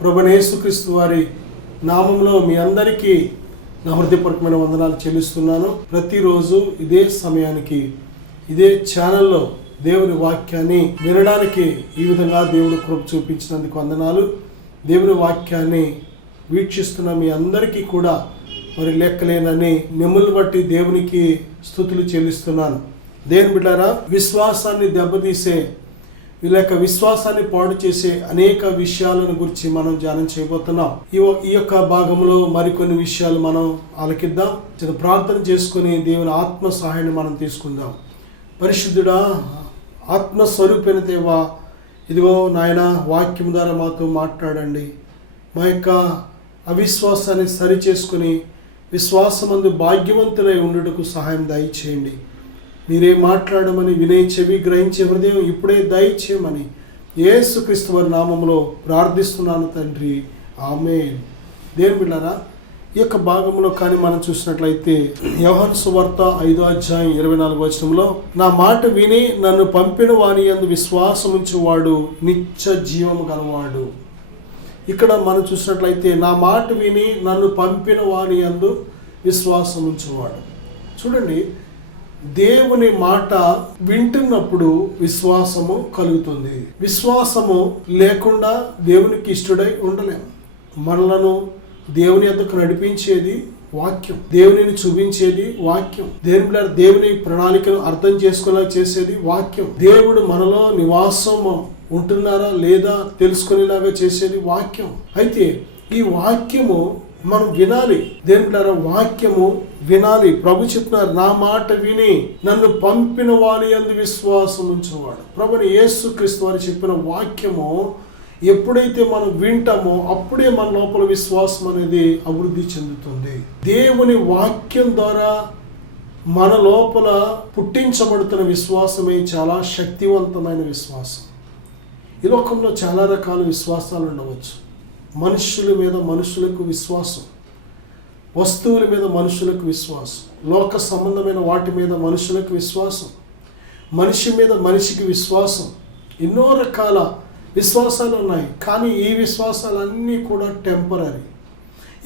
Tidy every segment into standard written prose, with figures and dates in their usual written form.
ప్రభువైన యేసుక్రీస్తు వారి నామంలో మీ అందరికీ నా హృదయపూర్వకమైన వందనాలు చెల్లిస్తున్నాను. ప్రతిరోజు ఇదే సమయానికి ఇదే ఛానల్లో దేవుని వాక్యాన్ని వినడానికి ఈ విధంగా దేవుడు కృప చూపించినందుకు వందనాలు. దేవుని వాక్యాన్ని వీక్షిస్తున్న మీ అందరికీ కూడా మరి లెక్కలేనని మిమ్మల్ని బట్టి దేవునికి స్తుతులు చెల్లిస్తున్నాను. దేవుని బిడ్డారా, విశ్వాసాన్ని దెబ్బతీసే లేక విశ్వాసాన్ని పాడు చేసే అనేక విషయాలను గురించి మనం ధ్యానం చేయబోతున్నాం. ఈ యొక్క భాగంలో మరికొన్ని విషయాలు మనం ఆలకిద్దాం. చిన్న ప్రార్థన చేసుకుని దేవుని ఆత్మ సహాయాన్ని మనం తీసుకుందాం. పరిశుద్ధుడా, ఆత్మస్వరూపైన దేవా, ఇదిగో నాయన, వాక్యం ద్వారా మాతో మాట్లాడండి. మా యొక్క అవిశ్వాసాన్ని సరిచేసుకుని విశ్వాసమందు భాగ్యవంతులై ఉండుటకు సహాయం దయచేయండి. మీరే మాట్లాడమని వినే చెవి, గ్రహించే హృదయం ఇప్పుడే దయచేయమని యేసుక్రీస్తు వారి నామములో ప్రార్థిస్తున్నాను తండ్రి, ఆమేన్. దేవుని బిడ్డలారా, ఈ యొక్క భాగంలో కానీ మనం చూసినట్లయితే యోహాను సువార్త 5వ అధ్యాయం 24వ వచనంలో, నా మాట విని నన్ను పంపిన వాని యందు విశ్వాసముంచువాడు నిత్య జీవము గలవాడు. ఇక్కడ మనం చూసినట్లయితే నా మాట విని నన్ను పంపిన వాని యందు విశ్వాసముంచువాడు. చూడండి, దేవుని మాట వింటున్నప్పుడు విశ్వాసము కలుగుతుంది. విశ్వాసము లేకుండా దేవునికి ఇష్టడై ఉండలేము. మనలను దేవుని యొద్దకు నడిపించేది వాక్యం, దేవునిని చూపించేది వాక్యం, దేవుని ప్రణాళికను అర్థం చేసుకునేలా చేసేది వాక్యం, దేవుడు మనలో నివాసము ఉంటున్నారా లేదా తెలుసుకునేలాగా చేసేది వాక్యం. అయితే ఈ వాక్యము మనం వినాలి. దేవుని వాక్యము వినాలి. ప్రభు చెప్తున్నారు, నా మాట విని నన్ను పంపిన వాని యందు విశ్వాసం ఉంచేవాడు. ప్రభుని యేసుక్రీస్తు వారు చెప్పిన వాక్యము ఎప్పుడైతే మనం వింటామో అప్పుడే మన లోపల విశ్వాసం అనేది అభివృద్ధి చెందుతుంది. దేవుని వాక్యం ద్వారా మన లోపల పుట్టించబడుతున్న విశ్వాసమే చాలా శక్తివంతమైన విశ్వాసం. ఈ లోకంలో చాలా రకాల విశ్వాసాలు ఉండవచ్చు. మనుషుల మీద మనుషులకు విశ్వాసం, వస్తువుల మీద మనుషులకు విశ్వాసం, లోక సంబంధమైన వాటి మీద మనుషులకు విశ్వాసం, మనిషి మీద మనిషికి విశ్వాసం, ఎన్నో రకాల విశ్వాసాలు ఉన్నాయి. కానీ ఈ విశ్వాసాలన్నీ కూడా టెంపరరీ.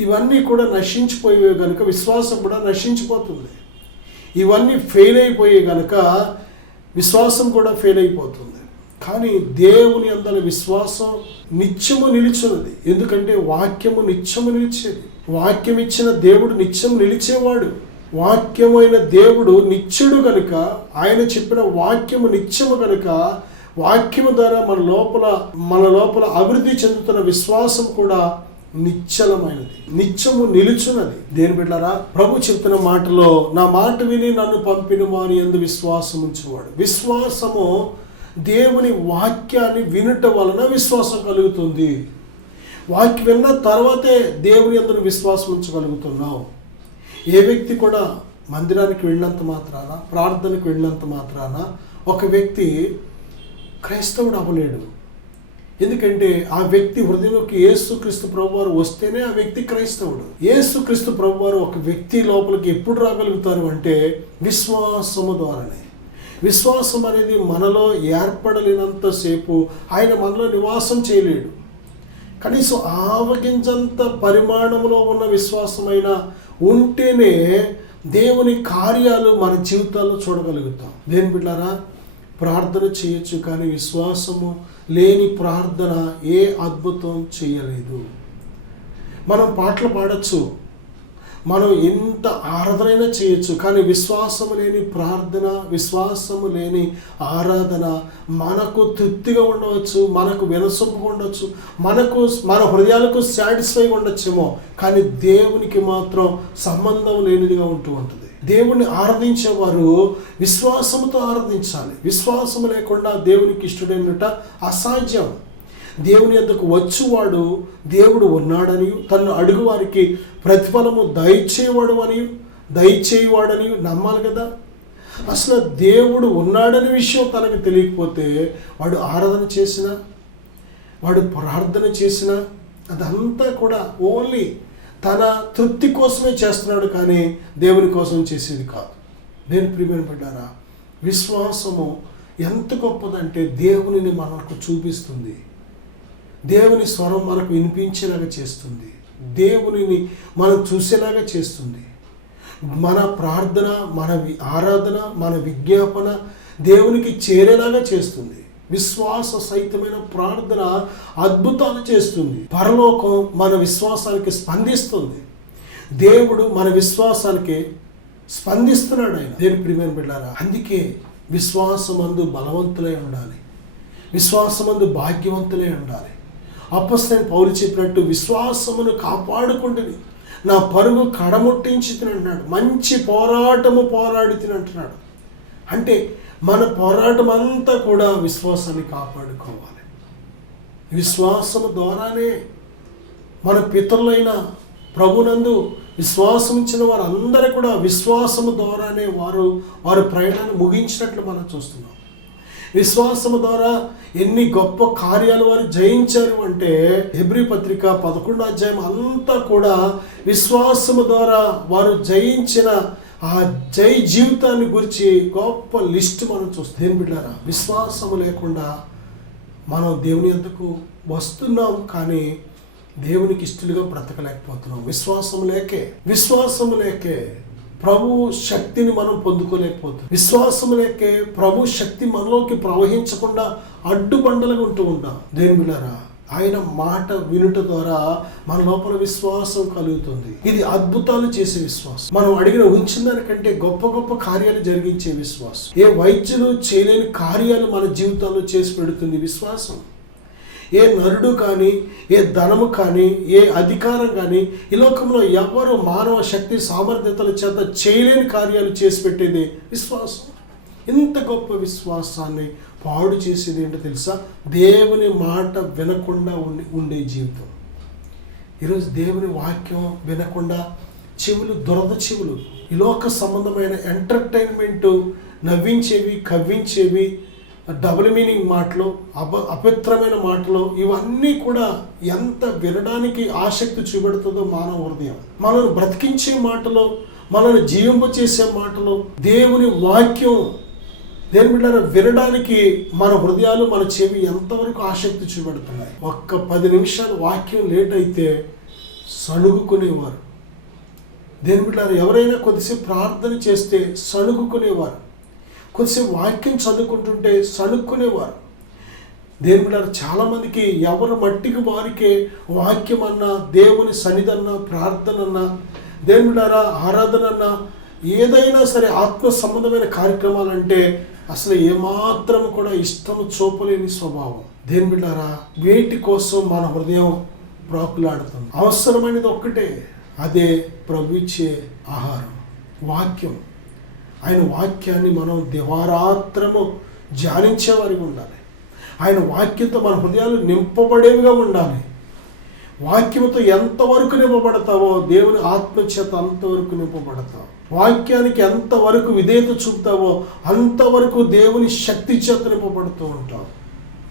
ఇవన్నీ కూడా నశించిపోయే కనుక విశ్వాసం కూడా నశించిపోతుంది. ఇవన్నీ ఫెయిల్ అయిపోయే కనుక విశ్వాసం కూడా ఫెయిల్ అయిపోతుంది. కానీ దేవుని అందరి విశ్వాసం నిత్యము నిలిచినది. ఎందుకంటే వాక్యము నిత్యము నిలిచేది. వాక్యం ఇచ్చిన దేవుడు నిత్యం నిలిచేవాడు. వాక్యమైన దేవుడు నిత్యుడు కనుక, ఆయన చెప్పిన వాక్యము నిత్యము కనుక, వాక్యము ద్వారా మన లోపల అభివృద్ధి చెందుతున్న విశ్వాసం కూడా నిశ్చలమైనది, నిత్యము నిలుచున్నది. దేని బిడ్డలారా, ప్రభు చెప్తున్న మాటలో, నా మాట విని నన్ను పంపిన వాని యందు విశ్వాసం ఉంచేవాడు. విశ్వాసము దేవుని వాక్యాన్ని వినుట వలన విశ్వాసం కలుగుతుంది. వాక్యం విన్న తర్వాతే దేవుని యందు విశ్వాసం ఉంచగలుగుతున్నావు. ఏ వ్యక్తి కూడా మందిరానికి వెళ్ళినంత మాత్రాన, ప్రార్థనకు వెళ్ళినంత మాత్రాన ఒక వ్యక్తి క్రైస్తవుడు అవ్వలేడు. ఎందుకంటే ఆ వ్యక్తి హృదయంలోకి యేసుక్రీస్తు ప్రభువారు వస్తేనే ఆ వ్యక్తి క్రైస్తవుడు. యేసుక్రీస్తు ప్రభువారు ఒక వ్యక్తి లోపలికి ఎప్పుడు రాగలుగుతారు అంటే విశ్వాసము ద్వారానే. విశ్వాసం అనేది మనలో ఏర్పడలేనంతసేపు ఆయన మనలో నివాసం చేయలేడు. కనీసం ఆవగించంత పరిమాణంలో ఉన్న విశ్వాసమైన ఉంటేనే దేవుని కార్యాలు మన జీవితాల్లో చూడగలుగుతాం. దేని బిడ్డారా, ప్రార్థన చేయొచ్చు, కానీ విశ్వాసము లేని ప్రార్థన ఏ అద్భుతం చేయలేదు. మనం పాటలు పాడచ్చు, మనం ఎంత ఆరాధన చేయొచ్చు, కానీ విశ్వాసము లేని ప్రార్థన, విశ్వాసము లేని ఆరాధన మనకు తృప్తిగా ఉండవచ్చు, మనకు వినసొంపుగా ఉండవచ్చు, మన హృదయాలకు సాటిస్ఫైగా ఉండొచ్చేమో, కానీ దేవునికి మాత్రం సంబంధం లేనిదిగా ఉంటుంది. దేవుణ్ణి ఆరాధించేవారు విశ్వాసముతో ఆరాధించాలి. విశ్వాసము లేకుండా దేవునికి ఇష్టడైనట అసాధ్యం. దేవుని యొద్దకు వచ్చువాడు దేవుడు ఉన్నాడని, తను అడుగు వారికి ప్రతిఫలము దయచేయవాడని నమ్మాలి కదా. అసలు దేవుడు ఉన్నాడని విషయం తనకు తెలియకపోతే వాడు ఆరాధన చేసినా, వాడు ప్రార్థన చేసినా అదంతా కూడా ఓన్లీ తన తృప్తి కోసమే చేస్తున్నాడు, కానీ దేవుని కోసం చేసేది కాదు. నేను ప్రియమైన బిడ్డారా, విశ్వాసము ఎంత గొప్పదంటే దేవునిని మనకు చూపిస్తుంది. దేవుని స్వరం మనకు వినిపించేలాగా చేస్తుంది. దేవునిని మనం చూసేలాగా చేస్తుంది. మన ప్రార్థన, మన ఆరాధన, మన విజ్ఞాపన దేవునికి చేరేలాగా చేస్తుంది. విశ్వాస సహితమైన ప్రార్థన అద్భుతాలు చేస్తుంది. పరలోకం మన విశ్వాసానికి స్పందిస్తుంది. దేవుడు మన విశ్వాసానికి స్పందిస్తున్నాడు. ఆయన దేని ప్రియమైన బిడ్డలారా, అందుకే విశ్వాసమందు బలవంతులై ఉండాలి, విశ్వాసమందు భాగ్యవంతులై ఉండాలి. అపొస్తలుడైన పౌలు చెప్పినట్టు విశ్వాసమును కాపాడుకుంటుని నా పరుగు కడముట్టించి తినంటున్నాడు. మంచి పోరాటము పోరాడి తినంటున్నాడు. అంటే మన పోరాటం అంతా కూడా విశ్వాసాన్ని కాపాడుకోవాలి. విశ్వాసము ద్వారానే మన పితరులైన ప్రభునందు విశ్వాసం ఇచ్చిన వారందరూ కూడా విశ్వాసము ద్వారానే వారు ప్రయాణాన్ని ముగించినట్లు మనం చూస్తున్నాం. విశ్వాసము ద్వారా ఎన్ని గొప్ప కార్యాలు వారు జయించారు అంటే హెబ్రీ పత్రిక 11వ అధ్యాయం అంతా కూడా విశ్వాసము ద్వారా వారు జయించిన ఆ జై జీవితాన్ని గురించి గొప్ప లిస్ట్ మనం చూస్తాం. దేని బిడ్డారా, విశ్వాసము లేకుండా మనం దేవుని యొద్దకు వస్తున్నాం, కానీ దేవునికి ఇష్టలుగా బ్రతకలేకపోతున్నాం. విశ్వాసము లేకే ప్రభు శక్తిని మనం పొందుకోలేకపోతాం. విశ్వాసము లేకే ప్రభు శక్తి మనలోకి ప్రవహించకుండా అడ్డుబండలుగా ఉంటూ ఉంటాం. దేని బిడ్డారా, ఆయన మాట వినుట ద్వారా మన లోపల విశ్వాసం కలుగుతుంది. ఇది అద్భుతాలు చేసే విశ్వాసం. మనం అడిగిన ఉంచిన దానికంటే గొప్ప గొప్ప కార్యాలు జరిగించే విశ్వాసం. ఏ వైద్యులు చేయలేని కార్యాలు మన జీవితాల్లో చేసి పెడుతుంది విశ్వాసం. ఏ నరుడు కానీ, ఏ ధనము కానీ, ఏ అధికారం కానీ ఈ లోకంలో ఎవరు మానవ శక్తి సామర్థ్యతల చేత చేయలేని కార్యాలు చేసి పెట్టేది విశ్వాసం. ఇంత గొప్ప విశ్వాసాన్ని పాడు చేసేది ఏంటో తెలుసా? దేవుని మాట వినకుండా ఉండే జీవితం. ఈరోజు దేవుని వాక్యం వినకుండా చెవులు దురద చెవులు, ఈ లోక సంబంధమైన ఎంటర్టైన్మెంట్, నవ్వించేవి, కవ్వించేవి, డబుల్ మీనింగ్ మాటలు, అపవిత్రమైన మాటలు, ఇవన్నీ కూడా ఎంత వినడానికి ఆసక్తి చూపెడుతుందో మానవ హృదయం. మనల్ని బ్రతికించే మాటలు, మనల్ని జీవింపచేసే మాటలు, దేవుని వాక్యం దేని బిడ్డ వినడానికి మన హృదయాలు, మన చెవి ఎంతవరకు ఆసక్తి చూపెడుతున్నాయి. ఒక్క 10 నిమిషాలు వాక్యం లేట్ అయితే సణుగుకునేవారు. దేని బిడ్డ ఎవరైనా కొద్దిసేపు ప్రార్థన చేస్తే సణుగుకునేవారు. కొద్దిసేపు వాక్యం చదువుకుంటుంటే సణుక్కునేవారు. దేని బిడ్డ చాలామందికి ఎవరు మట్టికి వారికే వాక్యం అన్నా, దేవుని సన్నిధన్నా, ప్రార్థన అన్నా, దేని బిడ్డ ఆరాధన అన్నా, ఏదైనా సరే ఆత్మ సంబంధమైన కార్యక్రమాలంటే అసలు ఏమాత్రం కూడా ఇష్టము చూపలేని స్వభావం. దేని బిడ్డారా, వేటి కోసం మన హృదయం ప్రాకులాడుతుంది. అవసరమైనది ఒక్కటే, అదే ప్రభు ఇచ్చే ఆహారం, వాక్యం. ఆయన వాక్యాన్ని మనం దివారాత్రము ధ్యానించేవారిగా ఉండాలి. ఆయన వాక్యంతో మన హృదయాలు నింపబడేవిగా ఉండాలి. వాక్యంతో ఎంతవరకు నింపబడతావో దేవుని ఆత్మచేత అంతవరకు నింపబడతావు. వాక్యానికి ఎంతవరకు విధేయత చూపుతావో అంతవరకు దేవుని శక్తి చేత నింపబడుతూ ఉంటావు.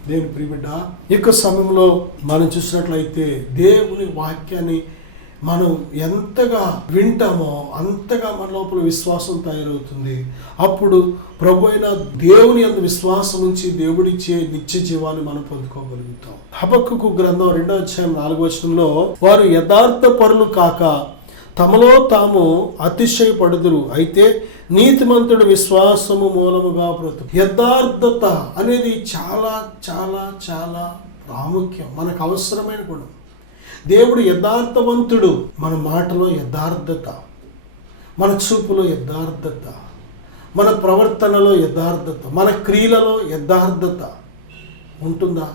దేవుని ప్రియబిడ్డ, ఈ సమయంలో మనం చూసినట్లయితే దేవుని వాక్యాన్ని మనం ఎంతగా వింటామో అంతగా మన లోపల విశ్వాసం తయారవుతుంది. అప్పుడు ప్రభు అయిన దేవుని యందు విశ్వాసం ఉంచి దేవుడిచ్చే నిత్య జీవాన్ని మనం పొందుకోగలుగుతాం. హబక్కూకు గ్రంథం 2వ అధ్యాయం 4వ వచనంలో, వారు యథార్థ పరులు కాక తమలో తాము అతిశయపడుదురు, అయితే నీతిమంతుడు విశ్వాసము మూలముగా బ్రతుకు. యథార్థత అనేది చాలా చాలా చాలా ప్రాముఖ్యం, మనకు అవసరమైన గుణం. దేవుడు యథార్థవంతుడు. మన మాటలో యథార్థత, మన చూపులో యథార్థత, మన ప్రవర్తనలో యథార్థత, మన క్రియలలో యథార్థత ఉంటుందా?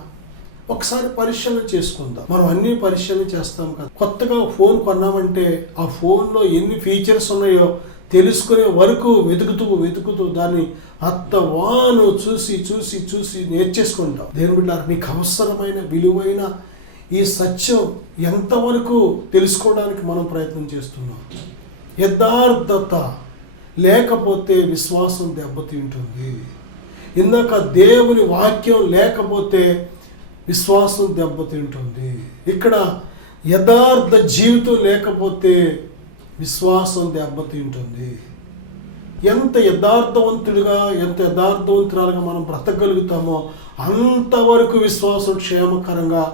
ఒకసారి పరిశీలన చేసుకుందాం. మనం అన్ని పరిశీలన చేస్తాం కదా. కొత్తగా ఫోన్ కొన్నామంటే ఆ ఫోన్లో ఎన్ని ఫీచర్స్ ఉన్నాయో తెలుసుకునే వరకు వెతుకుతూ దాన్ని అత్తవాను చూసి నేర్చేసుకుంటాం. దేవుని బిడ్డ, నీకు అవసరమైన విలువైన ఈ సత్యం ఎంతవరకు తెలుసుకోవడానికి మనం ప్రయత్నం చేస్తున్నాం. యథార్థత లేకపోతే విశ్వాసం దెబ్బతింటుంది. ఇందాక దేవుని వాక్యం లేకపోతే విశ్వాసం దెబ్బతింటుంది. ఇక్కడ యథార్థ జీవితం లేకపోతే విశ్వాసం దెబ్బతింటుంది. ఎంత యథార్థవంతురాలుగా మనం బ్రతకగలుగుతామో అంతవరకు విశ్వాసం క్షేమకరంగా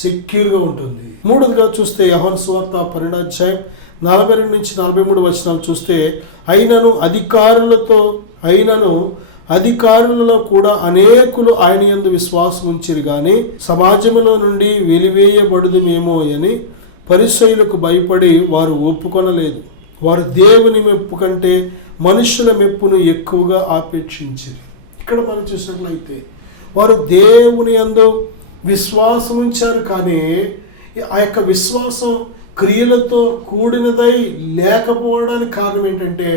సెక్యూర్గా ఉంటుంది. మూడోదిగా చూస్తే యోహాను సువార్త 12:42-43 చూస్తే అయినను అధికారులలో కూడా అనేకులు ఆయన యందు విశ్వాసం ఉంచిరి గాని సమాజంలో నుండి వెలివేయబడుదుమేమో అని పరిసయ్యులకు భయపడి వారు ఒప్పుకొనలేదు. వారు దేవుని మెప్పు కంటే మనుషుల మెప్పును ఎక్కువగా ఆపేక్షించారు. ఇక్కడ మనం చూసినట్లయితే వారు దేవుని యందు విశ్వాసం ఉంచారు, కానీ ఆ యొక్క విశ్వాసం క్రియలతో కూడినదై లేకపోవడానికి కారణం ఏంటంటే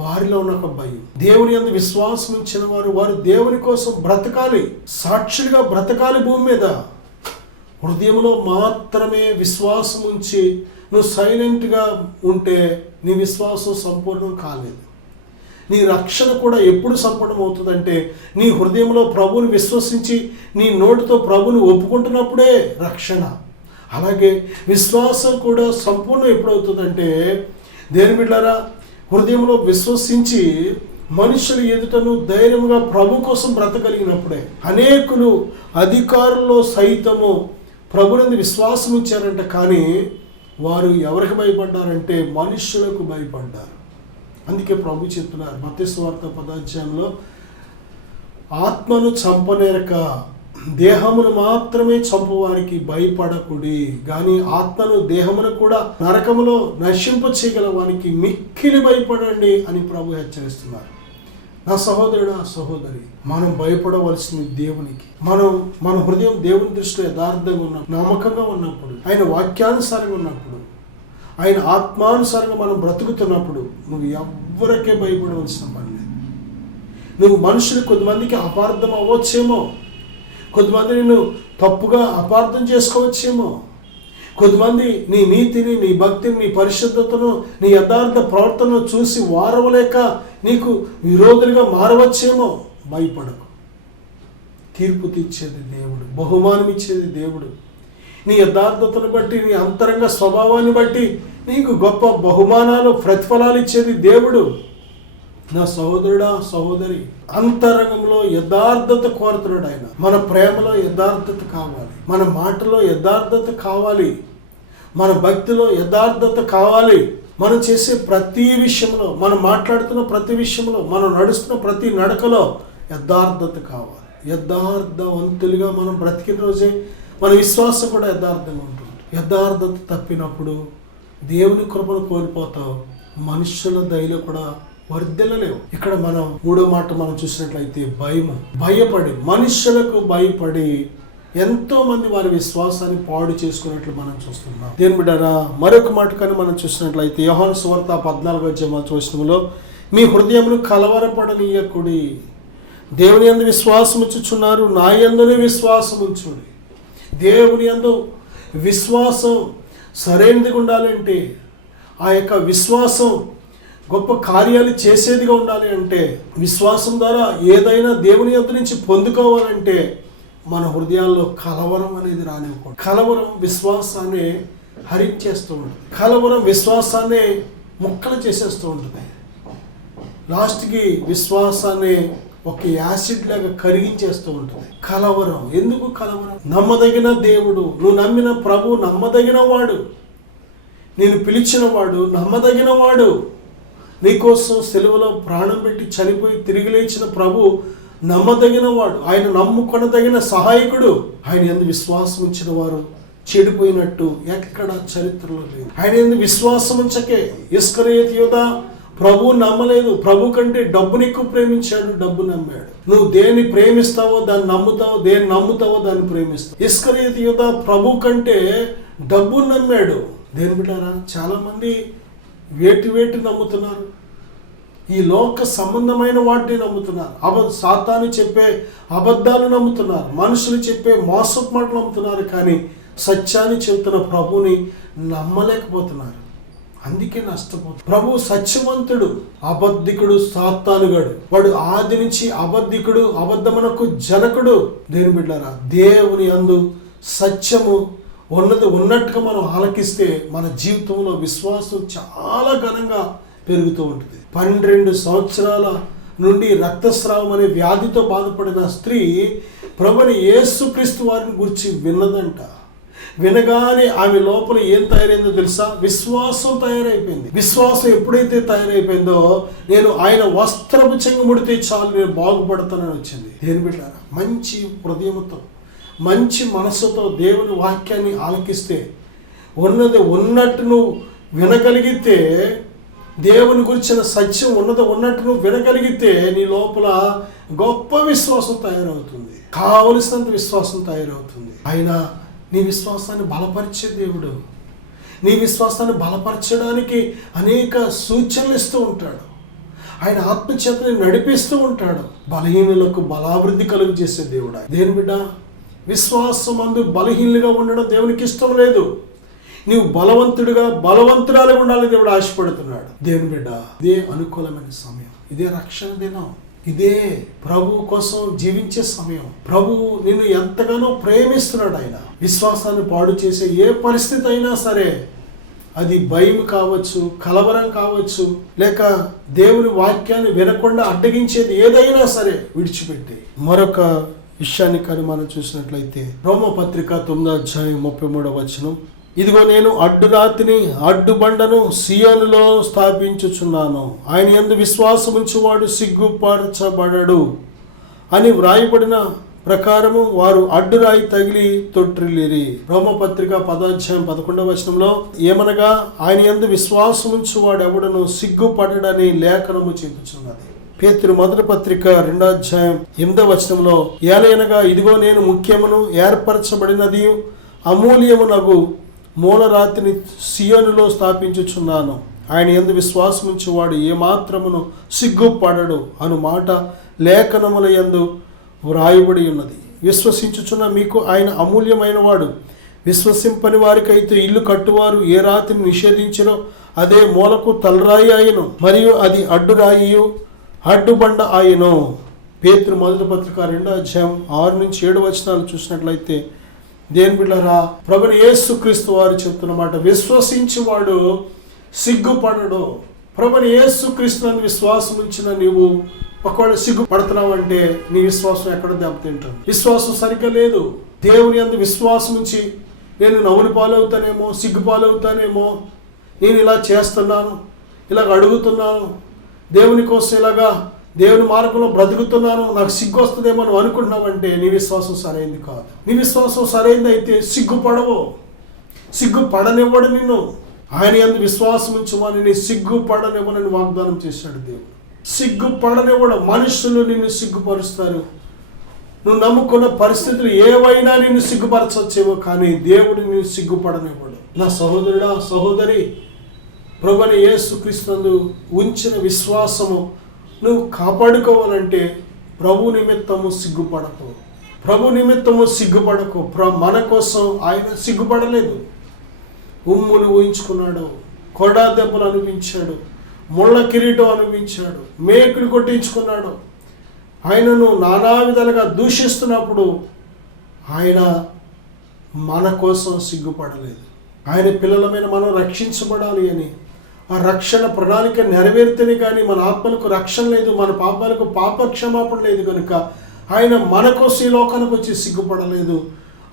వారిలో ఉన్న ఒక భయం. దేవుని యందు విశ్వాసం ఉంచిన వారు దేవుని కోసం బ్రతకాలి, సాక్షులుగా బ్రతకాలి భూమి మీద. హృదయంలో మాత్రమే విశ్వాసం ఉంచి నువ్వు సైలెంట్గా ఉంటే నీ విశ్వాసం సంపూర్ణం కాలేదు. నీ రక్షణ కూడా ఎప్పుడు సంపూర్ణం అవుతుందంటే నీ హృదయంలో ప్రభువుని విశ్వసించి నీ నోటితో ప్రభువుని ఒప్పుకుంటున్నప్పుడే రక్షణ. అలాగే విశ్వాసం కూడా సంపూర్ణం ఎప్పుడు అవుతుందంటే దేని బిడ్డలారా, హృదయంలో విశ్వసించి మనుషుల ఎదుటను ధైర్యంగా ప్రభు కోసం బ్రతకలిగినప్పుడే. అనేకులు అధికారుల్లో సైతము ప్రభునందు విశ్వాసం ఉంచారంట, కానీ వారు ఎవరికి భయపడ్డారంటే మనుషులకు భయపడ్డారు. అందుకే ప్రభు చెప్తున్నారు మత్తయి సువార్త 10 ఆత్మను చంపనేరక దేహమును మాత్రమే చంపువారికి భయపడకుడి, కానీ ఆత్మను దేహమును కూడా నరకములో నశింప చేయగల వానికి మిక్కిలి భయపడండి అని ప్రభు హెచ్చరిస్తున్నారు. నా సహోదరుడు, ఆ సహోదరి, మనం భయపడవలసింది దేవునికి. మన హృదయం దేవుని దృష్టిలో యథార్థంగా ఉన్నప్పుడు, నమ్మకంగా ఉన్నప్పుడు, ఆయన వాక్యానుసారంగా ఉన్నప్పుడు, ఆయన ఆత్మానుసారంగా మనం బ్రతుకుతున్నప్పుడు నువ్వు ఎవ్వరికే భయపడవలసిన పని లేదు. నువ్వు మనుషులు కొంతమందికి అపార్థం అవ్వచ్చేమో, కొంతమంది నిన్ను తప్పుగా అపార్థం చేసుకోవచ్చేమో, కొంతమంది నీ నీతిని, నీ భక్తిని, నీ పరిశుద్ధతను, నీ యథార్థ ప్రవర్తనను చూసి వారవలేక నీకు విరోధులుగా మారవచ్చేమో. భయపడకు. తీర్పు తీర్చేది దేవుడు, బహుమానం ఇచ్చేది దేవుడు. నీ యథార్థతను బట్టి, నీ అంతరంగ స్వభావాన్ని బట్టి నీకు గొప్ప బహుమానాలు, ప్రతిఫలాలు ఇచ్చేది దేవుడు. నా సహోదరుడా, సహోదరి, అంతరంగంలో యథార్థత కోరుతున్నాడు ఆయన. మన ప్రేమలో యథార్థత కావాలి, మన మాటలో యథార్థత కావాలి, మన భక్తిలో యథార్థత కావాలి. మనం చేసే ప్రతి విషయంలో, మనం మాట్లాడుతున్న ప్రతి విషయంలో, మనం నడుస్తున్న ప్రతి నడకలో యథార్థత కావాలి. యథార్థవంతులుగా మనం బ్రతికిన రోజే మన విశ్వాసం కూడా యథార్థంగా ఉంటుంది. యథార్థత తప్పినప్పుడు దేవుని కృపను కోల్పోతావు, మనుషుల దయలో కూడా వర్ధిల్లలేవు. ఇక్కడ మనం మూడో మాట మనం చూసినట్లయితే భయపడి, మనుషులకు భయపడి ఎంతో మంది వారి విశ్వాసాన్ని పాడు చేసుకున్నట్లు మనం చూస్తున్నాం. దేని బిడ్డారా, మరొక మాట కానీ మనం చూసినట్లయితే యోహాను సువార్త 14 మీ హృదయమును కలవరపడనీయకుడి, దేవుని యందు విశ్వాసం ఉంచుచున్నారు, నా యందునే విశ్వాసం ఉంచుడి. దేవుని యందు విశ్వాసం సరైనదిగా ఉండాలంటే, ఆ యొక్క విశ్వాసం గొప్ప కార్యాలు చేసేదిగా ఉండాలి అంటే, విశ్వాసం ద్వారా ఏదైనా దేవుని యొద్ద నుంచి పొందుకోవాలంటే మన హృదయాల్లో కలవరం అనేది రానివ్వకూడదు. కలవరం విశ్వాసాన్ని హరించేస్తూ ఉంటుంది, కలవరం విశ్వాసాన్ని ముక్కలు చేసేస్తూ ఉంటుంది. లాస్ట్కి విశ్వాసాన్ని ఒక యాసిడ్ లాగా కరిగించేస్తూ ఉంటుంది. కలవరం. ఎందుకు కలవరం? నమ్మదగిన దేవుడు, నువ్వు నమ్మిన ప్రభు నమ్మదగిన వాడు, నేను పిలిచిన వాడు నమ్మదగిన వాడు, నీకోసం సెలవులో ప్రాణం పెట్టి చనిపోయి తిరిగి లేచిన ప్రభు నమ్మదగిన వాడు, ఆయన నమ్ముకొనదగిన సహాయకుడు. ఆయన యందు విశ్వాసం ఉంచిన వారు చెడిపోయినట్టు ఎక్కడ చరిత్రలో లేదు. ఆయన యందు విశ్వాసం ఉంచకే ఇస్కరియోతు యూదా ప్రభు నమ్మలేదు, ప్రభు కంటే డబ్బుని ఎక్కువ ప్రేమించాడు, డబ్బు నమ్మాడు. నువ్వు దేన్ని ప్రేమిస్తావో దాన్ని నమ్ముతావో, దేన్ని నమ్ముతావో దాన్ని ప్రేమిస్తావు. ఇస్కరియోతు యూదా ప్రభు కంటే డబ్బును నమ్మాడు. దేని బిడ్డారా, చాలా మంది వేటి నమ్ముతున్నారు, ఈ లోక సంబంధమైన వాటిని నమ్ముతున్నారు. సాతాను చెప్పే అబద్ధాలు నమ్ముతున్నారు, మనుషులు చెప్పే మోసపు మాటలు నమ్ముతున్నారు, కానీ సత్యాన్ని చెబుతున్న ప్రభుని నమ్మలేకపోతున్నారు. అందుకే నష్టపోతుంది. ప్రభు సత్యవంతుడు, అబద్ధికుడు సాతానుగాడు. వాడు ఆది నుంచి అబద్ధికుడు, అబద్ధమునకు జనకుడు. దేని బిడ్డారా, దేవుని యందు సత్యము ఉన్నట్టుగా మనం ఆలకిస్తే మన జీవితంలో విశ్వాసం చాలా ఘనంగా పెరుగుతూ ఉంటుంది. 12 సంవత్సరాల నుండి రక్తస్రావం అనే వ్యాధితో బాధపడిన స్త్రీ ప్రభుని యేసుక్రీస్తు వారిని గురించి విన్నదంట. వినగానే ఆమె లోపల ఏం తయారైందో తెలుసా? విశ్వాసం తయారైపోయింది. విశ్వాసం ఎప్పుడైతే తయారైపోయిందో, నేను ఆయన వస్త్రపు చెంగు ముడితే చాలు నేను బాగుపడతానని వచ్చింది. దేని బిడ్డారా, మంచి హృదయంతో మంచి మనసుతో దేవుని వాక్యాన్ని ఆలకిస్తే, ఉన్నది ఉన్నట్టు నువ్వు వినగలిగితే, దేవుని గురించిన సత్యం ఉన్నది ఉన్నట్టు నువ్వు వినగలిగితే, నీ లోపల గొప్ప విశ్వాసం తయారవుతుంది, కావలసినంత విశ్వాసం తయారవుతుంది. ఆయన నీ విశ్వాసాన్ని బలపరిచే దేవుడు. నీ విశ్వాసాన్ని బలపరచడానికి అనేక సూచనలు ఇస్తూ ఉంటాడు. ఆయన ఆత్మచేతని నడిపిస్తూ ఉంటాడు. బలహీనులకు బలాభివృద్ధి కలుగు చేసే దేవుడు. దేని బిడ్డ, విశ్వాసం అందు బలహీనులుగా ఉండడం దేవునికి ఇష్టం లేదు. నీవు బలవంతుడిగా బలవంతురాలుగా ఉండాలని దేవుడు ఆశపడుతున్నాడు. దేవుని బిడ్డ, ఇదే అనుకూలమైన సమయం, ఇదే రక్షణ దినం, ఇదే ప్రభువు కోసం జీవించే సమయం. ప్రభువు నిన్ను ఎంతగానో ప్రేమిస్తున్నాడు. ఆయన విశ్వాసాన్ని పాడు చేసే ఏ పరిస్థితి అయినా సరే, అది భయం కావచ్చు, కలవరం కావచ్చు, లేక దేవుని వాక్యాన్ని వినకుండా అడ్డగించేది ఏదైనా సరే విడిచిపెట్టి మరొక విషయాన్ని కానీ మనం చూసినట్లయితే, రోమపత్రిక 9:33 ఇదిగో నేను అడ్డురాతిని అడ్డుబండను సియోనులో స్థాపించుచున్నాను, ఆయన యందు విశ్వాసముంచువాడు సిగ్గుపరచబడడు అని వ్రాయబడిన ప్రకారము వారు అడ్డురాయి తగిలి తొట్టిల్లిరి. రోమపత్రిక 10:11 ఏమనగా ఆయన యందు విశ్వాసముంచువాడు ఎవడను సిగ్గుపడడని లేఖనము చెబుతున్నది. పేతురు మొదటి పత్రిక 2:8 ఏలయనగా ఇదిగో నేను ముఖ్యమును ఏర్పరచబడినది అమూల్యమునగు మూలరాతిని సియోనులో స్థాపించుచున్నాను, ఆయన యందు విశ్వాసముంచువాడు ఏమాత్రమును సిగ్గుపడడు అను మాట లేఖనముల యందు వ్రాయబడి ఉన్నది. విశ్వసించుచున్న మీకు ఆయన అమూల్యమైన వాడు. విశ్వసింపని వారికైతే ఇల్లు కట్టువారు ఏ రాతిని నిషేధించినో అదే మూలకు తలరాయి ఆయను, మరియు అది అడ్డురాయియు అడ్డుబండ ఆయను. పేతురు మొదటి పత్రిక 2:6-7 చూసినట్లయితే, దేని బిడ్డలారా, ప్రభుని యేసుక్రీస్తు వారు చెప్తున్న మాట, విశ్వసించువాడు సిగ్గుపడడు. ప్రభుని యేసుక్రీస్తుని విశ్వాసం ఉంచిన నీవు ఒకవేళ సిగ్గుపడుతున్నావు అంటే నీ విశ్వాసం ఎక్కడ దెబ్బతింటావు? విశ్వాసం సరిగ్గా లేదు. దేవుని యందు విశ్వాసం ఉంచి నేను నవ్వులు పాలవుతానేమో, సిగ్గు పాలవుతానేమో, నేను ఇలా చేస్తున్నాను, ఇలాగ అడుగుతున్నాను, దేవుని కోసం ఇలాగా దేవుని మార్గంలో బ్రతుకుతున్నాను, నాకు సిగ్గు వస్తుందేమో నువ్వు అనుకుంటున్నావంటే నీ విశ్వాసం సరైంది కాదు. నీ విశ్వాసం సరైంది అయితే సిగ్గుపడవు, సిగ్గుపడనివ్వడు నిన్ను. ఆయన యందు విశ్వాసం ఉంచుమని నీ సిగ్గుపడనివ్వనని వాగ్దానం చేశాడు దేవుడు. సిగ్గుపడనివ్వడు. మనుషులు నిన్ను సిగ్గుపరుస్తారు. నువ్వు నమ్ముకున్న పరిస్థితులు ఏవైనా నిన్ను సిగ్గుపరచవచ్చేమో, కానీ దేవుడు నిన్ను సిగ్గుపడనివ్వడు. నా సహోదరుడా, సహోదరి, ప్రభువైన యేసుక్రీస్తునందు ఉంచిన విశ్వాసము నువ్వు కాపాడుకోవాలంటే ప్రభు నిమిత్తము సిగ్గుపడకు. ప్రభు నిమిత్తము సిగ్గుపడకు. మన కోసం ఆయన సిగ్గుపడలేదు. ఉమ్ములు ఊహించుకున్నాడు, కొడా దెబ్బలు అనిపించాడు, ముళ్ళ కిరీటం అనిపించాడు, మేకులు కొట్టించుకున్నాడు. ఆయనను నానా విధాలుగా దూషిస్తున్నప్పుడు ఆయన మన కోసం సిగ్గుపడలేదు. ఆయన పిల్లలమైన మనం రక్షించబడాలి అని, ఆ రక్షణ ప్రణాళిక నెరవేరితేనే కానీ మన ఆత్మలకు రక్షణ లేదు, మన పాపాలకు పాప క్షమాపణ లేదు కనుక ఆయన మన కోసం ఈ లోకానికి వచ్చి సిగ్గుపడలేదు.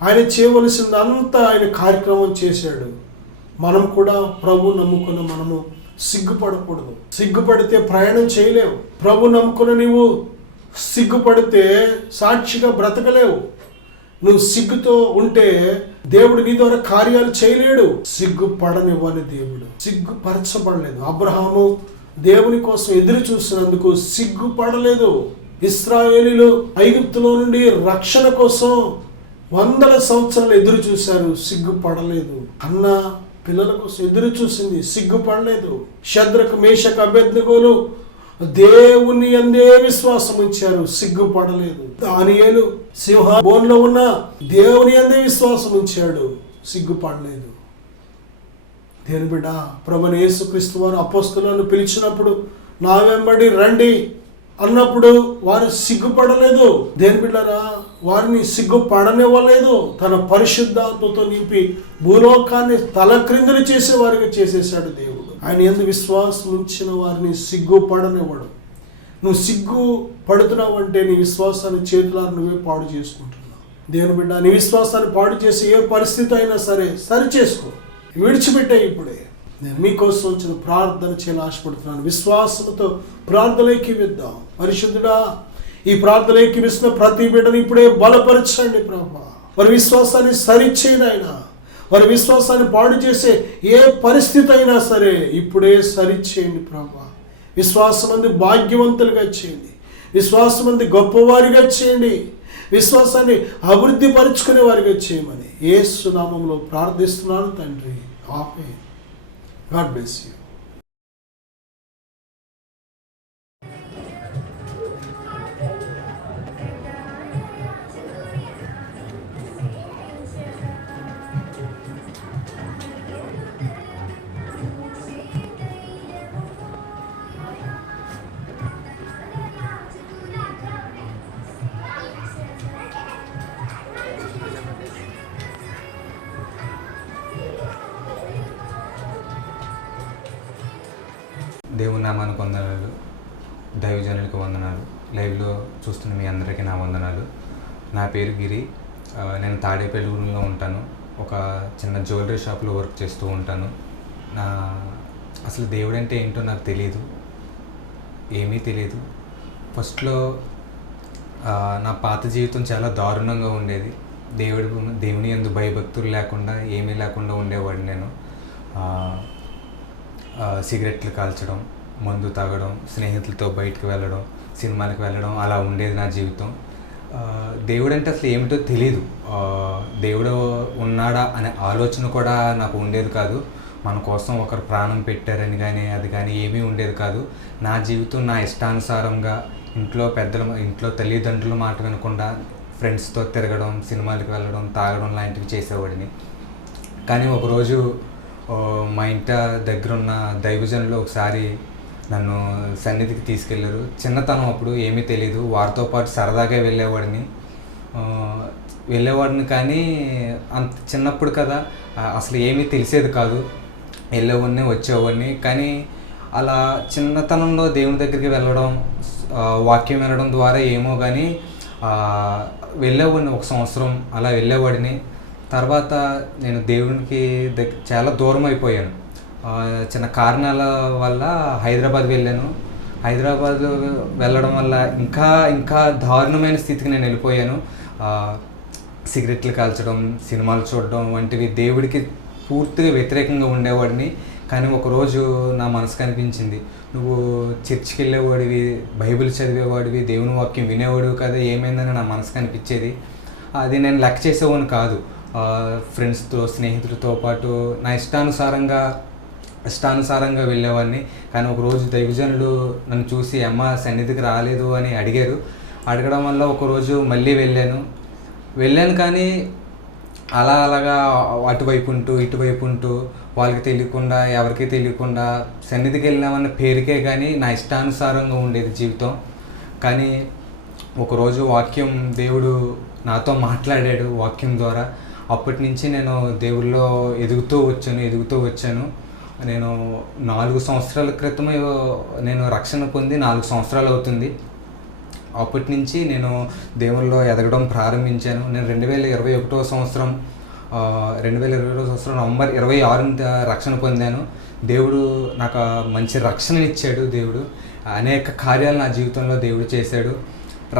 ఆయన చేయవలసిందంతా ఆయన కార్యక్రమం చేశాడు. మనం కూడా ప్రభు నమ్ముకున్న మనము సిగ్గుపడకూడదు. సిగ్గుపడితే ప్రయాణం చేయలేవు. ప్రభు నమ్ముకున్న నీవు సిగ్గుపడితే సాక్షిగా బ్రతకలేవు. నువ్వు సిగ్గుతో ఉంటే దేవుడు నీ ద్వారా కార్యాలు చేయలేడు. సిగ్గుపడనివ్వని దేవుడు సిగ్గుపరచబడలేదు. అబ్రహాము దేవుని కోసం ఎదురు చూసినందుకు సిగ్గుపడలేదు. ఇశ్రాయేలీలు ఐగుప్తులో నుండి రక్షణ కోసం 100 సంవత్సరాలు ఎదురు చూశారు, సిగ్గుపడలేదు. అన్న పిల్లల కోసం ఎదురు చూసింది, సిగ్గుపడలేదు. షద్రకు మేషకు అబేద్నెగోలు దేవుని యందే విశ్వాసం ఉంచారు, సిగ్గుపడలేదు. దానియేలు సింహ బోన్లో ఉన్న దేవుని యందే విశ్వాసం ఉంచాడు, సిగ్గుపడలేదు. దేని బిడ్డ, ప్రభువైన యేసుక్రీస్తు వారు అపోస్తలులను పిలిచినప్పుడు నా వెంబడి రండి అన్నప్పుడు వారు సిగ్గుపడలేదు. దేని బిడ్డరా, వారిని సిగ్గుపడనివ్వలేదు. తన పరిశుద్ధాత్మతో నింపి భూలోకాన్ని తలక్రిందులు చేసే వారిగా చేసేసాడు దేవుడు. ఆయన యందు విశ్వాసం ఉంచిన వారిని సిగ్గుపడనివ్వడు. నువ్వు సిగ్గు పడుతున్నావు అంటే నీ విశ్వాసాన్ని చేతులారా నువ్వే పాడు చేసుకుంటున్నావు. దేవుని బిడ్డ నీ విశ్వాసాన్ని పాడు చేసి ఏ పరిస్థితి అయినా సరే సరి చేసుకో, విడిచిపెట్టే. ఇప్పుడే నేను మీకోసం వచ్చిన ప్రార్థన చేయాలని ఆశపడుతున్నాను. విశ్వాసంతో ప్రార్థనకి విద్దాం. పరిశుద్ధుడా, ఈ ప్రార్థనకి ఇస్తున్న ప్రతి బిడ్డను ఇప్పుడే బలపరచండి ప్రభువా. వారి విశ్వాసాన్ని సరిచేయండి ఆయన. వారి విశ్వాసాన్ని పాడు చేసే ఏ పరిస్థితి అయినా సరే ఇప్పుడే సరిచేయండి ప్రభువా. విశ్వాసమంది భాగ్యవంతులుగా చేయండి. విశ్వాసమంది గొప్పవారిగా చేయండి. విశ్వాసాన్ని అభివృద్ధి పరుచుకునే వారిగా చేయమని యేసు నామములో ప్రార్థిస్తున్నాను తండ్రి. ఆమేన్. God bless you. దేవుని నామానికి వందనాలు, దైవజనులకు వందనాలు, లైవ్లో చూస్తున్న మీ అందరికీ నా వందనాలు. నా పేరు గిరి. నేను తాడేపల్లిలో ఉంటాను. ఒక చిన్న జ్యువెలరీ షాప్లో వర్క్ చేస్తూ ఉంటాను. అసలు దేవుడు అంటే ఏంటో నాకు తెలియదు, ఏమీ తెలియదు. ఫస్ట్లో నా పాత జీవితం చాలా దారుణంగా ఉండేది. దేవుని యందు భయభక్తులు లేకుండా ఏమీ లేకుండా ఉండేవాడిని నేను. సిగరెట్లు కాల్చడం, మందు తాగడం, స్నేహితులతో బయటకు వెళ్ళడం, సినిమాలకు వెళ్ళడం, అలా ఉండేది నా జీవితం. దేవుడు అంటే అసలు ఏమిటో తెలియదు. దేవుడు ఉన్నాడా అనే ఆలోచన కూడా నాకు ఉండేది కాదు. మన కోసం ఒకరు ప్రాణం పెట్టారని కానీ అది కానీ ఏమీ ఉండేది కాదు. నా జీవితం నా ఇష్టానుసారంగా ఇంట్లో తల్లిదండ్రుల మాట వినకుండా ఫ్రెండ్స్తో తిరగడం, సినిమాలకు వెళ్ళడం, తాగడం లాంటివి చేసేవాడిని. కానీ ఒకరోజు మా ఇంటి దగ్గరున్న దైవజనులు ఒకసారి నన్ను సన్నిధికి తీసుకెళ్ళారు. చిన్నతనం అప్పుడు ఏమీ తెలియదు. వారితో పాటు సరదాగా వెళ్ళేవాడిని కానీ అంత చిన్నప్పుడు కదా, అసలు ఏమీ తెలిసేది కాదు. వెళ్ళేవాడిని, వచ్చేవాడిని. కానీ అలా చిన్నతనంలో దేవుని దగ్గరికి వెళ్ళడం, వాక్యం వినడం ద్వారా ఏమో కానీ వెళ్ళేవాడిని. 1 సంవత్సరం అలా వెళ్ళేవాడిని. తర్వాత నేను దేవునికి చాలా దూరం అయిపోయాను. చిన్న కారణాల వల్ల హైదరాబాద్ వెళ్ళాను. హైదరాబాద్ వెళ్ళడం వల్ల ఇంకా దారుణమైన స్థితికి నేను వెళ్ళిపోయాను. సిగరెట్లు కాల్చడం, సినిమాలు చూడడం వంటివి దేవుడికి పూర్తిగా వ్యతిరేకంగా ఉండేవాడిని. కానీ ఒకరోజు నా మనసుకు అనిపించింది, నువ్వు చర్చికి వెళ్ళేవాడివి, బైబిల్ చదివేవాడివి, దేవుని వాక్యం వినేవాడివి కదా, ఏమైందని నా మనసుకు అనిపించేది. అది నేను లెక్క చేసేవాడిని కాదు. ఫ్రెండ్స్తో, స్నేహితులతో పాటు నా ఇష్టానుసారంగా వెళ్ళేవాడిని. కానీ ఒకరోజు దైవజనులు నన్ను చూసి అమ్మ సన్నిధికి రాలేదు అని అడగడం వల్ల ఒకరోజు మళ్ళీ వెళ్ళాను. కానీ అలాగా అటువైపు ఉంటూ వాళ్ళకి తెలియకుండా, ఎవరికి తెలియకుండా సన్నిధికి వెళ్ళామన్న పేరుకే కానీ నా ఇష్టానుసారంగా ఉండేది జీవితం. కానీ ఒకరోజు దేవుడు నాతో మాట్లాడాడు వాక్యం ద్వారా. అప్పటి నుంచి నేను దేవుళ్ళో ఎదుగుతూ వచ్చాను. నేను 4 సంవత్సరాల క్రితమే నేను రక్షణ పొంది 4 సంవత్సరాలు అవుతుంది. అప్పటి నుంచి నేను దేవుళ్ళో ఎదగడం ప్రారంభించాను. నేను 2021 సంవత్సరం నవంబర్ 26 రక్షణ పొందాను. దేవుడు నాకు మంచి రక్షణనిచ్చాడు. దేవుడు అనేక కార్యాలు నా జీవితంలో దేవుడు చేశాడు.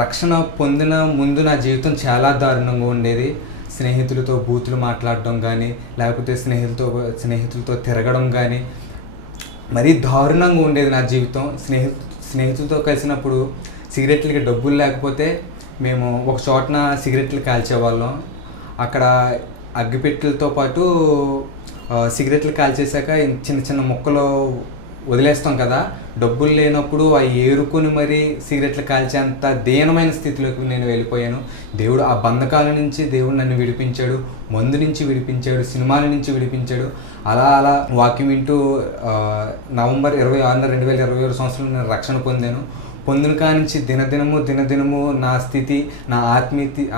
రక్షణ పొందిన ముందు నా జీవితం చాలా దారుణంగా ఉండేది. స్నేహితులతో బూతులు మాట్లాడడం కానీ, లేకపోతే స్నేహితులతో తిరగడం కానీ మరీ దారుణంగా ఉండేది నా జీవితం. స్నేహితులతో కలిసినప్పుడు సిగరెట్లకి డబ్బులు లేకపోతే మేము ఒక చోటన సిగరెట్లు కాల్చేవాళ్ళం. అక్కడ అగ్గిపెట్టెలతో పాటు సిగరెట్లు కాల్చేసాక చిన్న చిన్న ముక్కలు వదిలేస్తాం కదా, డబ్బులు లేనప్పుడు అవి ఏరుకొని మరీ సిగరెట్లు కాల్చేంత దీనమైన స్థితిలోకి నేను వెళ్ళిపోయాను. దేవుడు ఆ బంధకాల నుంచి దేవుడు నన్ను విడిపించాడు, మందు నుంచి విడిపించాడు, సినిమాల నుంచి విడిపించాడు. అలా వాక్యం వింటూ నవంబర్ 26, 2021 సంవత్సరంలో నేను రక్షణ పొందిన కానించి దినదినము నా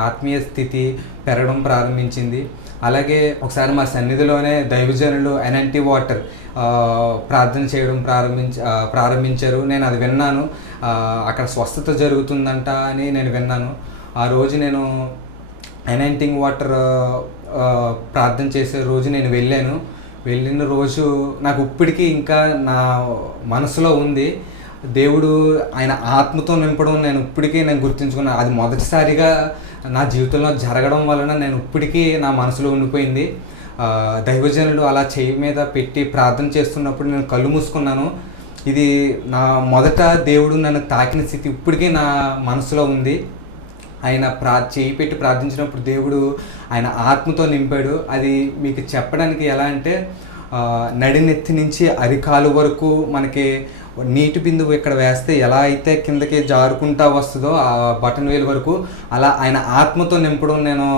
ఆత్మీయ స్థితి పెరగడం ప్రారంభించింది. అలాగే ఒకసారి మా సన్నిధిలోనే దైవజనులు ఎన్ఎన్టీ వాటర్ ప్రార్థన చేయడం ప్రారంభించారు. నేను అది విన్నాను. అక్కడ స్వస్థత జరుగుతుందంట అని నేను విన్నాను. ఆ రోజు నేను అనాయింటింగ్ వాటర్ ప్రార్థన చేసే రోజు నేను వెళ్ళిన రోజు నాకు ఇప్పటికీ ఇంకా నా మనసులో ఉంది. దేవుడు ఆయన ఆత్మతో నింపడం నేను గుర్తుంచుకున్నాను. అది మొదటిసారిగా నా జీవితంలో జరగడం వలన నేను ఇప్పటికీ నా మనసులో ఉండిపోయింది. దైవజనుడు అలా చెయ్యి మీద పెట్టి ప్రార్థన చేస్తున్నప్పుడు నేను కళ్ళు మూసుకున్నాను. ఇది నా మొదట దేవుడు నన్ను తాకిన స్థితి ఇప్పటికీ నా మనసులో ఉంది. ఆయన చెయ్యి పెట్టి ప్రార్థించినప్పుడు దేవుడు ఆయన ఆత్మతో నింపాడు. అది మీకు చెప్పడానికి ఎలా అంటే, నడినెత్తి నుంచి అరికాలు వరకు మనకి నీటి బిందువు ఇక్కడ వేస్తే ఎలా అయితే కిందకి జారుకుంటా వస్తుందో ఆ బటన్ వేలు వరకు, అలా ఆయన ఆత్మతో నింపడం నేను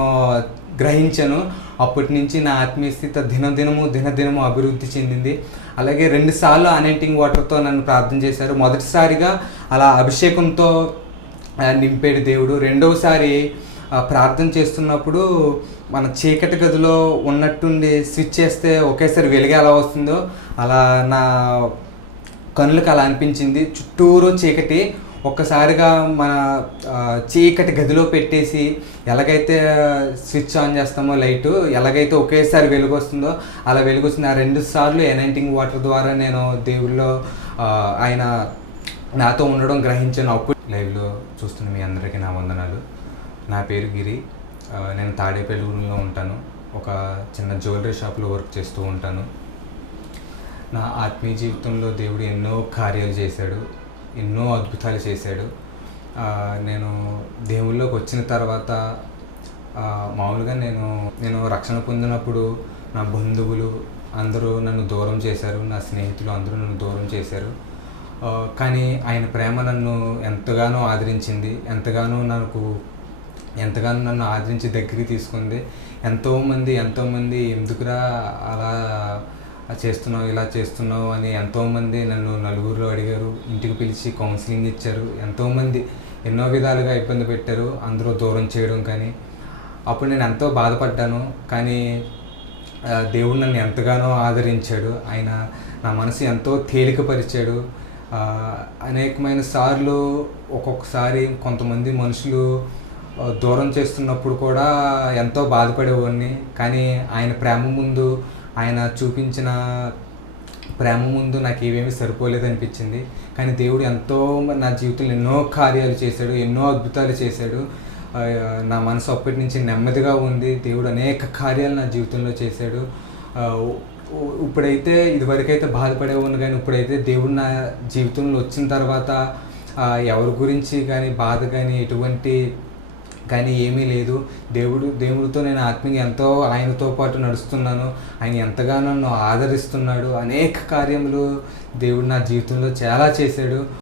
గ్రహించాను. అప్పటి నుంచి నా ఆత్మీయ స్థితి దినదినము అభివృద్ధి చెందింది. అలాగే 2 సార్లు అనాయింటింగ్ వాటర్తో నన్ను ప్రార్థన చేశారు. మొదటిసారిగా అలా అభిషేకంతో నింపాడు దేవుడు. రెండవసారి ప్రార్థన చేస్తున్నప్పుడు మన చీకటి గదిలో ఉన్నట్టుండి స్విచ్ చేస్తే ఒకేసారి వెలుగు ఎలా వస్తుందో అలా నా కనులకు అలా అనిపించింది. చుట్టూరు చీకటి, ఒక్కసారిగా మన చీకటి గదిలో పెట్టేసి ఎలాగైతే స్విచ్ ఆన్ చేస్తామో లైటు, ఎలాగైతే ఒకేసారి వెలుగు వస్తుందో అలా వెలుగు వస్తుంది. ఆ 2 సార్లు అనాయింటింగ్ వాటర్ ద్వారా నేను దేవుళ్ళో ఆయన నాతో ఉండడం గ్రహించాను. అప్పుడు లైవ్లో చూస్తున్న మీ అందరికీ నా వందనాలు. నా పేరు గిరి. నేను తాడేపల్లిలో ఉంటాను. ఒక చిన్న జ్యువెలరీ షాప్లో వర్క్ చేస్తూ ఉంటాను. నా ఆత్మీయ జీవితంలో దేవుడు ఎన్నో కార్యాలు చేశాడు, ఎన్నో అద్భుతాలు చేశాడు. నేను దేవుళ్ళలోకి వచ్చిన తర్వాత మామూలుగా నేను రక్షణ పొందినప్పుడు నా బంధువులు అందరూ నన్ను దూరం చేశారు, నా స్నేహితులు అందరూ నన్ను దూరం చేశారు. కానీ ఆయన ప్రేమ నన్ను ఎంతగానో ఆదరించింది, ఎంతగానో నన్ను ఆదరించి దగ్గరికి తీసుకుంది. ఎంతోమంది ఎందుకురా అలా చేస్తున్నావు, ఇలా చేస్తున్నావు అని ఎంతోమంది నన్ను నలుగురిలో అడిగారు, ఇంటికి పిలిచి కౌన్సిలింగ్ ఇచ్చారు. ఎంతోమంది ఎన్నో విధాలుగా ఇబ్బంది పెట్టారు, అందరూ దూరం చేయడం. కానీ అప్పుడు నేను ఎంతో బాధపడ్డాను. కానీ దేవుడు నన్ను ఎంతగానో ఆదరించాడు. ఆయన నా మనసు ఎంతో తేలికపరిచాడు. అనేకమైన సార్లు ఒక్కొక్కసారి కొంతమంది మనుషులు దూరం చేస్తున్నప్పుడు కూడా ఎంతో బాధపడేవాడిని. కానీ ఆయన చూపించిన ప్రేమ ముందు నాకు ఏమేమి సరిపోలేదనిపించింది. కానీ దేవుడు నా జీవితంలో ఎన్నో కార్యాలు చేశాడు, ఎన్నో అద్భుతాలు చేశాడు. నా మనసు అప్పటి నుంచి నెమ్మదిగా ఉంది. దేవుడు అనేక కార్యాలు నా జీవితంలో చేశాడు. ఇప్పుడైతే ఇదివరకైతే బాధపడేవాడిని, కానీ ఇప్పుడైతే దేవుడు నా జీవితంలో వచ్చిన తర్వాత ఎవరి గురించి కానీ బాధ కానీ ఎటువంటి కానీ ఏమీ లేదు. దేవుడితో నేను ఆత్మీయంగా ఎంతో ఆయనతో పాటు నడుస్తున్నాను. ఆయన ఎంతగానో నన్ను ఆదరిస్తున్నాడు. అనేక కార్యములు దేవుడు నా జీవితంలో చాలా చేశాడు.